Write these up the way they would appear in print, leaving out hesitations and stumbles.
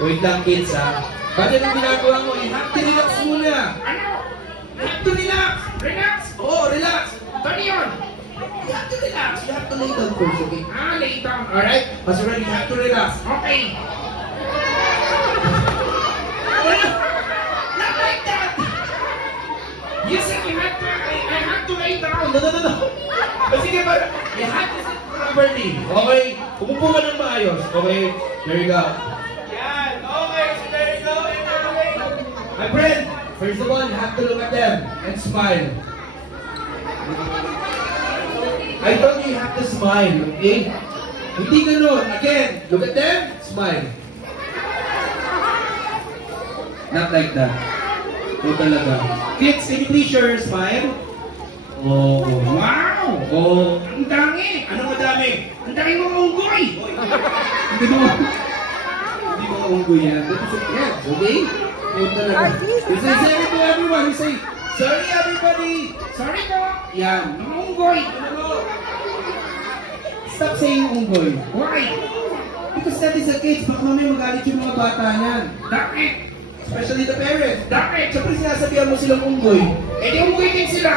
Wait lang, kids, ha? Ba't yung ginagawa mo? You have to relax muna. Ano? You have to relax. Relax? Oo, relax. Ano yun? You have to relax. You have to lay down first, okay? Lay down. Alright? Once you're ready, you have to relax. Okay. Not like that. You said you had to, I had to lay down. No. Sige ba? You have to sit properly. Okay? Umupo ka ng maayos. Okay? There you go. Yan. Okay. So there you go. My friend, first of all, you have to look at them and smile. I told you have to smile, okay? Hindi ganun. Again, look at them, smile. Not like that. O talaga. Kids, can you please show your smile? Oh. Wow. Oh. Ang dami. Ano madami? Ang dami mong unggoy. Hindi mo. Hindi mo unggoy yan. That is a yes, okay? O talaga. You say sorry to everyone. You say, sorry everybody. Sorry po. Yan. Mga unggoy. Stop saying unggoy. Why? Because that is a kids. Baka mamaya magalit yung mga bata niyan. Bakit? Especially the parents. Bakit? Siyempre sinasabihan mo silang unggoy. Eh di unggoy din sila.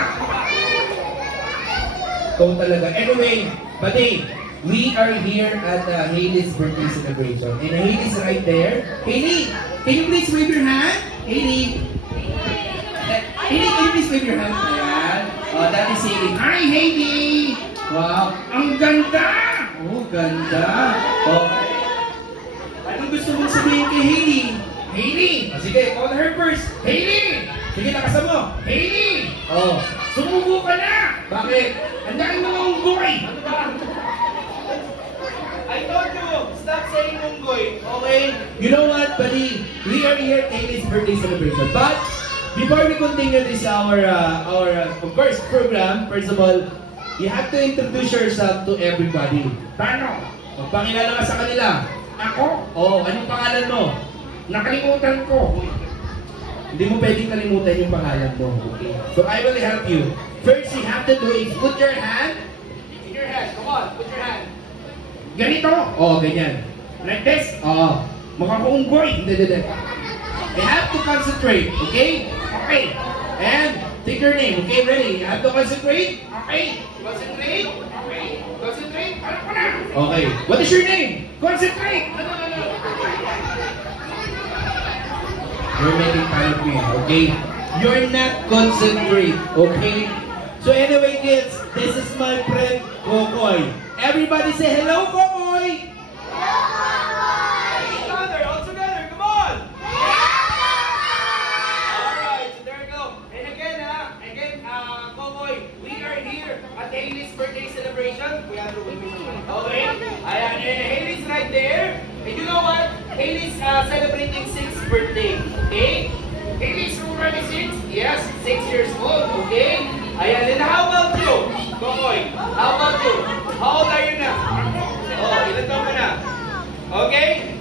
Ikaw talaga. Anyway, buddy, we are here at Hailey's birthday celebration. And Hailey's right there. Hailey, can you please wave your hand? Hailey. Hailey, can you please wave your hand? Ayan. Oh, that is Hailey. Hi, Hailey. Wow. Ang ganda. Oh, ganda. Oh. Anong gusto mong sabihin kay Hailey? Hailey. Oh, sige, call her first. Hailey. Sige, lakasan mo. Hailey. Oh. Sumubo ka na. Bakit? Ang dami mga unggoy. I told you. Stop saying unggoy. Okay. You know what, buddy? We are here at Hailey's birthday celebration. But before we continue this our of course program, first of all, you have to introduce yourself to everybody. Paano? Magpakilala ka sa kanila. Ako? Oh, anong pangalan mo? Nakalimutan ko. Hindi mo pwedeng kalimutan yung pangalan mo. Okay. So I will help you. First, you have to do is put your hand in your head. Come on, put your hand. Ganito. Oh, ganyan. Like this. Oh, Mukha ko unggoy. hindi. You have to concentrate, okay? Okay. And take your name, okay? Ready? You have to concentrate? Okay. Concentrate? Okay. Concentrate. Ano ko na? Okay. What is your name? Concentrate. You're making fun of me, okay? You're not concentrate, okay? So anyway, kids, this is my friend, Kokoy. Everybody say hello, Kokoy! All together. Come on. Alright. So there you go. And again, Kokoy, we are here at Hailey's birthday celebration. We have to wait. Okay. Ayan, and Hailey's right there. And you know what? Hailey's celebrating 6th birthday. Okay? Hailey's already 6. Yes, 6 years old. Okay? Ayan, and how about you? Kokoy, how about you? How old are you now? Oh, ilan taon ka na? Okay?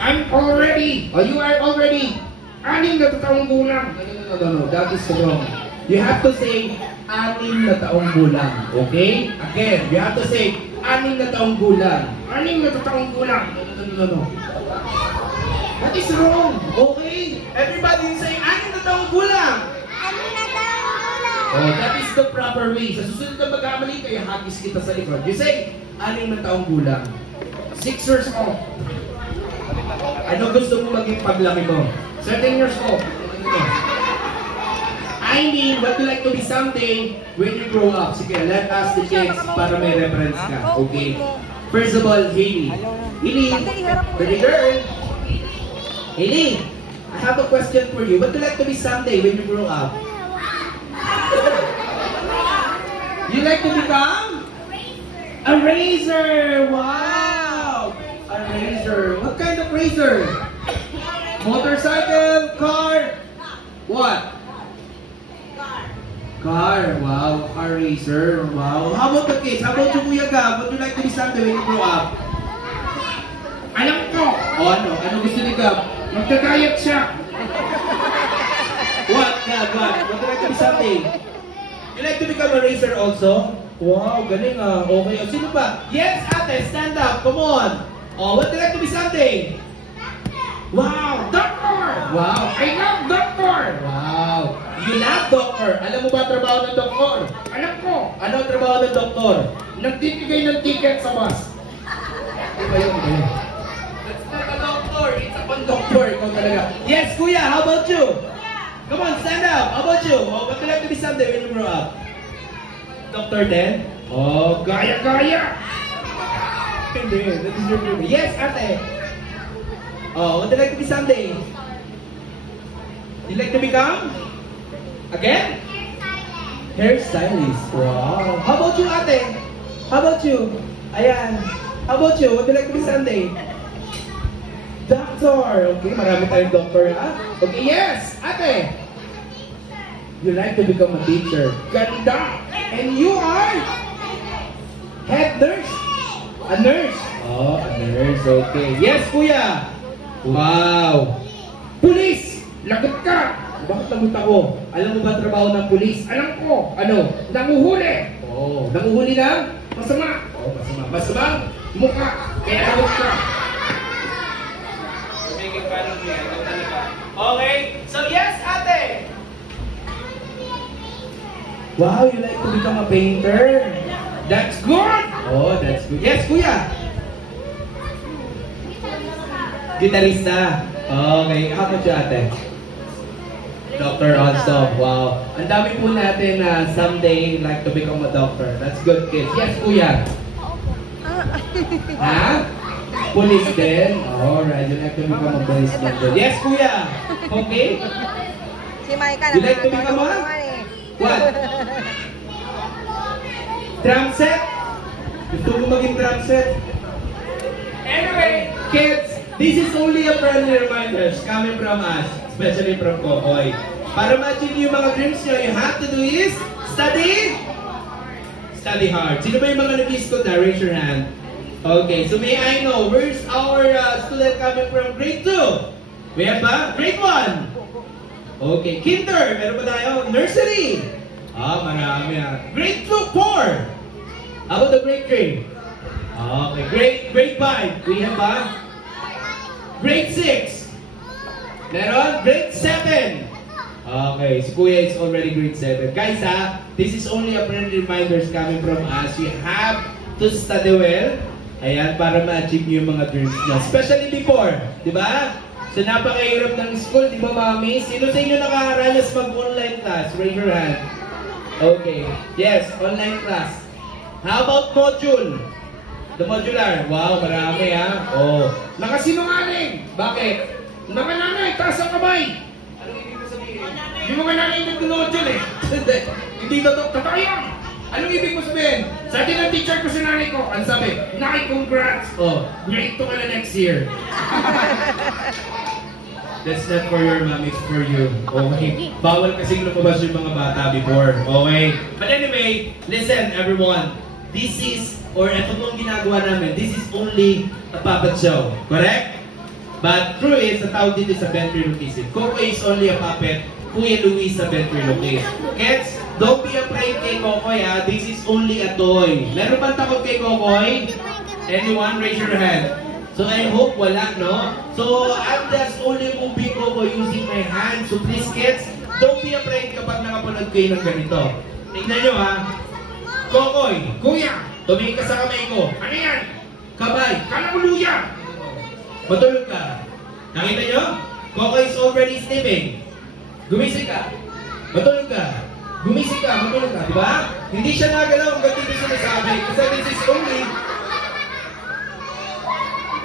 I'm already. Oh, you are already... 6 na taong gulang. No. That is wrong. You have to say, 6 na taong gulang. Okay? Again, you have to say, 6 na taong gulang. 6 na taong gulang. No. That is wrong. Okay? Everybody say, 6 na taong gulang. Oh, that is the proper way. Sa susunod na magkamali, kaya hagis kita sa likod. You say, 6 na taong gulang. 6 years old. Ano gusto mo maging paglaki mo? 7 years old. I mean, what you like to be someday when you grow up. Sige, let us the kids para may reference ka. Okay? First of all, Hailey. Hailey, pretty girl. Hailey, I have a question for you. What do you like to be someday when you grow up? You like to become? A racer! Wow! A racer. What kind of racer? Motorcycle? Car? What? Car. Wow. Car racer. Wow. How about the kids? How about you, Kuya Gab? What do you like to be someday when you grow up? Alam ko. O ano? Ano gusto ni Gab? Magkakayat siya. What, Gab? What? What do you like to be someday? You like to become a racer also? Wow, galing ah. Okay. O, sino pa? Yes, ate. Stand up. Come on. Oh, what do you like to be someday? Wow. I love doctor. Wow. You love doctor. Alam mo ba ang trabaho ng doktor? Alam ko, Ano ang trabaho ng doktor? nagtitigay ng ticket sa bus. Iba yun. That's not a doctor, it's a Doctor, ikaw talaga. Yes, kuya, how about you? Come on, stand up. How about you? Oh, what would you like to be someday when you grow up? Doctor then? Oh, Gaya-gaya. hindi. That is your dream. Yes, ate. Oh, what would you like to be someday? You like to become? Again? Hairstylist. Wow. How about you, ate? How about you? Ayan. How about you? What would you like to be someday? Doctor. Okay, marami tayong doctor, ha? Okay, yes, ate. You like to become a teacher. Ganda. And you are? Head nurse? A nurse? Oh, a nurse. Okay. Yes, kuya. Wow. Police. Lagot ka. Bakit nagot ako? Alam mo ba ang trabaho ng police? Alam ko, Ano? nanguhuli. Oh, nanguhuli ng? Masama. Oh, masama. Masamang? Mukha. Kaya lagot ka. Making fun of me, I don't talaga. Okay, so yes, ate! Wow, you like to become a painter? That's good. Oh, that's good. Yes, kuya. Gitarista. Okay, how about you, ate? Doctor also. Wow. Ang dami po natin na someday like to become a doctor. That's good, kids. Yes, kuya. Ha? Police din? Alright, you like to become a policeman din. Yes, kuya. Okay? Si Maika You like to become a? What? Drum set? Gusto mo maging drum set? Anyway, Kids, this is only a friendly reminders coming from us, especially from Kokoy. Para ma-achieve yung mga dreams nyo, you have to do is study? Study hard. Sino ba yung mga nag-school na? Raise your hand. Okay, so may I know, where's our student coming from? Grade 2? We have ba? Grade 1? Okay, kinder, meron ba tayo? Nursery? Marami Grade 2, 4? How about the grade 3? Okay, grade 5. We have ba? Grade 6. Meron? Grade 7. Okay, si Kuya is already grade 7. Guys this is only a friendly reminders coming from us. You have to study well. Ayan, para ma-achieve yung mga dreams nyo. Especially before, di ba? So napakahirap ng school, di ba mami? Sino sa inyo nakakaranas mag-online class? Raise your hand. Okay. Yes, online class. How about module? The modular. Wow, marami Oh. Nakasinungaling. Bakit? Mga nanay, taas ang kamay. anong ibig mo sabihin? Yung mga nanay nag-nodule eh. Hindi totoo. Totoo yan. Anong ibig mo sabihin? Sa atin ng teacher ko si nanay ko, ang sabi, Nay, congrats. Oh. Grade 2 ka na next year. That's not for your mom, it's for you. Okay? Bawal kasing lumabas yung mga bata before. Okay? But anyway, listen everyone. This is, or ito pong ginagawa namin, this is only a puppet show. Correct? But true is, sa tawag dito sa ventriloquism. Coco is only a puppet. Kuya Luis sa ventriloquist. Kids, don't be afraid kay Kokoy This is only a toy. Meron bang takot kay Kokoy? Anyone? Raise your hand. So I hope wala, no? So I'm just only moving Kokoy using my hands. So please kids, don't be afraid kapag nakapanood kayo ng ganito. Tingnan nyo Kokoy, Kuya, tumingin ka sa kamay ko. ano yan? Kamay. Kalabuluya. Matulog ka. Nakita nyo? Kokoy is already sleeping. Gumising ka. Matulog ka. Gumising ka. Matulog ka. Diba? Hindi siya nagalaw hanggang dito siya nasabi. Kasi this is only...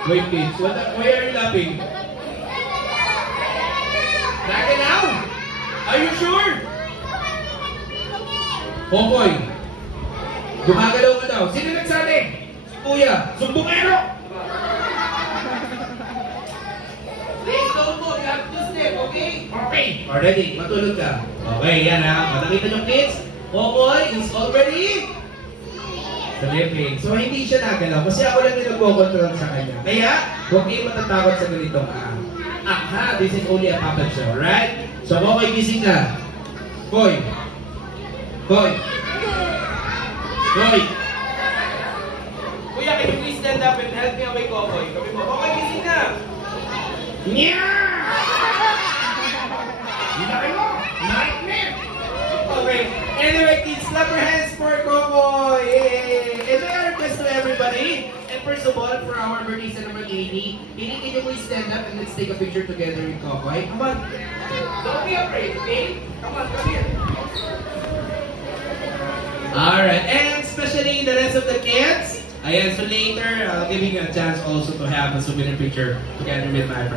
Wait kids, why are you laughing? Nagalaw? Are you sure? Kokoy. Gumagalaw ka daw. Sino nagsabi? Kuya. Sumbongero. Please don't go, you have to step, okay? Okay. Already, matulog ka. Okay, yan Nakita nyo kids? Kokoy is already sleeping. So hindi siya nagalaw kasi ako lang yung nagko-control sa kanya. Kaya, huwag kayo matatakot sa ganitong this is only a puppet show, right? So Kokoy, gising na. Koy. Koy. Koy. Kuya, can you please stand up and help me away, Kokoy? Kami mo, Kokoy, gising na! Yeah! Laki mo! Nightmare! Okay. Anyway, kids, clap your hands for Kokoy! Yay! And may I request to everybody, and first of all, for our birthday celebrant Amy, can you please stand up and let's take a picture together with Kokoy? Come on. Don't be afraid, okay? Come on, come here. Alright, and especially the rest of the kids. Ayan, so later, I'll give you a chance also to have a souvenir picture together with my friend.